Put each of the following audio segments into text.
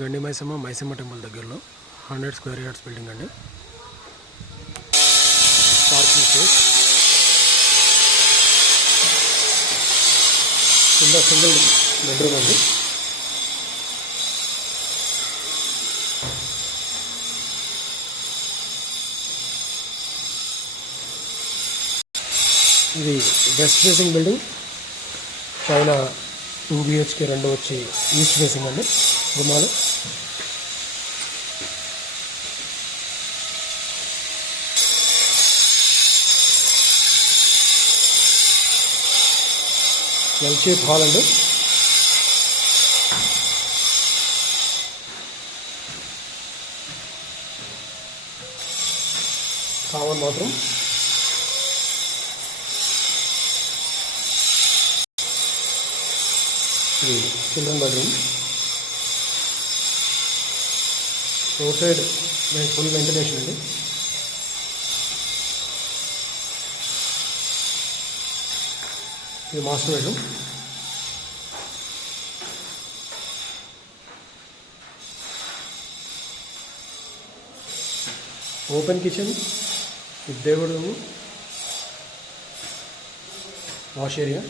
గండి మైసమ్మ టెంపుల్ దగ్గరలో 100 square yards building అండి. Parking space కింద సింగిల్ బెడ్రూమ్ అండి. ఇది వెస్ట్ ఫేసింగ్ బిల్డింగ్. పైన 2 BHK 2 వచ్చి ఈస్ట్ ఫేసింగ్ అండి. గుమ్మాలు ఎల్ షేప్ హాల్ అండి. Common bathroom. ఇది children bedroom. Road side full ventilation అండి. ఇది మాస్టర్ బెడ్రూమ్. ఓపెన్ కిచెన్, దేవుడు రూము, వాష్ ఏరియా.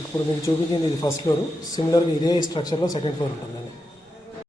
ఇప్పుడు మీకు చూపించింది ఇది ఫస్ట్ ఫ్లోర్. సిమిలర్గా ఇదే స్ట్రక్చర్లో సెకండ్ ఫ్లోర్ ఉంటుందండి.